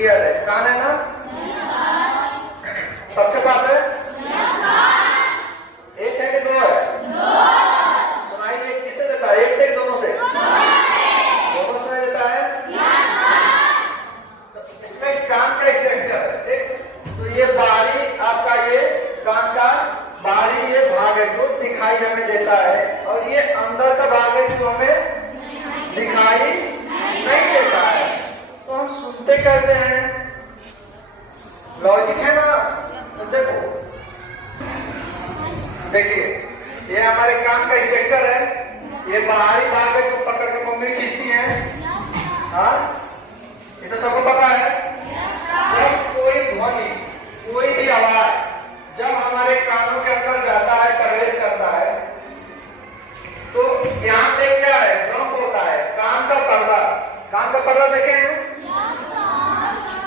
Year है, कान है ना, सबके पास है, एक है कि दो है? सुनाई एक किससे देता है? एक से दोनों से? दोनों से देता है। तो इसमें कान का स्ट्रक्चर है, ठीक। तो ये बाहरी आपका ये कान का बाहरी ये भाग है जो दिखाई हमें देता है, और ये अंदर का भाग है जो हमें दिखाई नहीं देता है। तो हम सुनते कैसे हैं? लॉजिक है ना। तो देखो, देखिए ये हमारे कान का स्ट्रक्चर है, ये बाहरी भाग है जो पकड़ के मम्मी खींचती है। हाँ, ये तो सबको पता है। जब कोई ध्वनि, कोई भी आवाज जब हमारे कानों के अंदर जाता है, प्रवेश करता है, तो यहाँ पे क्या है? ड्रम होता है, कान का पर्दा। कान का पर्दा देखे हैं?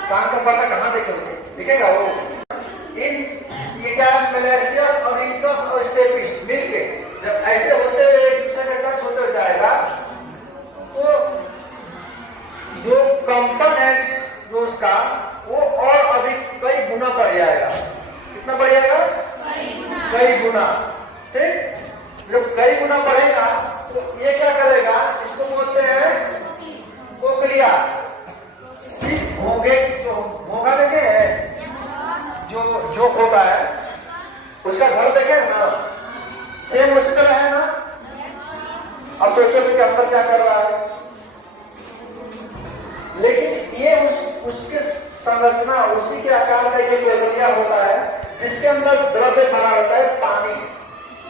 कान का पर्दा कहाँ देखेंगे? दिखेगा वो ये क्या है? मेलेशियस और इंटस और स्टेपिस मिलके जब ऐसे होते हुए एक दूसरे का टच होते हुए जाएगा, तो जो कंपन है जो उसका, वो और अधिक कई गुना बढ़ जाएगा। कितना बढ़ जाएगा? कई गुना, ठीक। जब कई गुना बढ़ेगा तो ये क्या करेगा? इसको बोलते हैं कोक्लिया। सिर्फ भोगे, जो भोगा देखे है, जो जोक होता है, उसका घर देखे ना, सेम उसी तरह है ना। अब सोचो कि अंदर क्या कर रहा है, लेकिन ये उसके संरचना, उसी के आकार का ये कोक्लिया होता है, जिसके अंदर द्रव्य भरा होता है, पानी,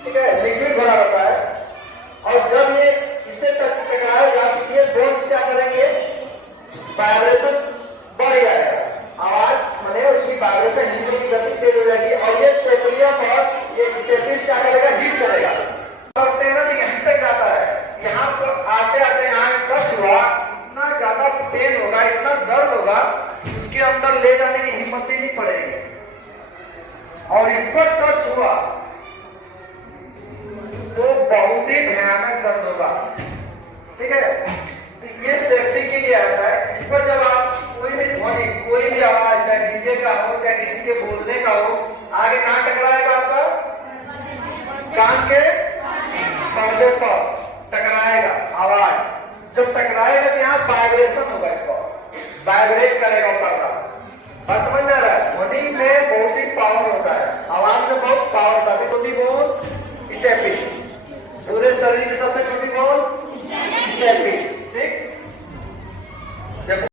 ठीक है, लिक्विड भरा होता है। और जब ये इससे टकराएगा तो ये बोन्स क्या करेंगे? वाइब्रेशन बढ़ जाएगा, आवाज माने उसकी वाइब्रेशन हिलने की गति तेज हो जाएगी, और ये कोक्लिया पर ये स्टेपिस क्या करेगा? हिट करेगा। करते हैं ना, तो यहाँ तक जाता है, यहाँ पर आते आते यहाँ टच हुआ, इतना ज्यादा पेन होगा, इतना दर्द होगा, उसके अंदर ले जाने की हिम्मत ही नहीं पड़ेगी। और इस पर टच हुआ तो बहुत ही भयानक दर्द होगा, ठीक है। तो ये सेफ्टी के लिए आता है। इस पर जब आप कोई भी ध्वनि, कोई भी आवाज, चाहे डीजे का हो, चाहे किसी के बोलने का हो, आगे कहाँ टकराएगा? आपका कान के पर्दे पर टकराएगा आवाज। जब टकराएगा तो यहाँ वाइब्रेशन होगा, इसको वाइब्रेट करेगा पर्दा। बात समझ में आ रहा है? ध्वनि में बहुत ही पावर होता है, आवाज में बहुत पावर होता है। छोटी बोन स्टेपिस, पूरे शरीर की सबसे छोटी बोन स्टेपिस, ठीक।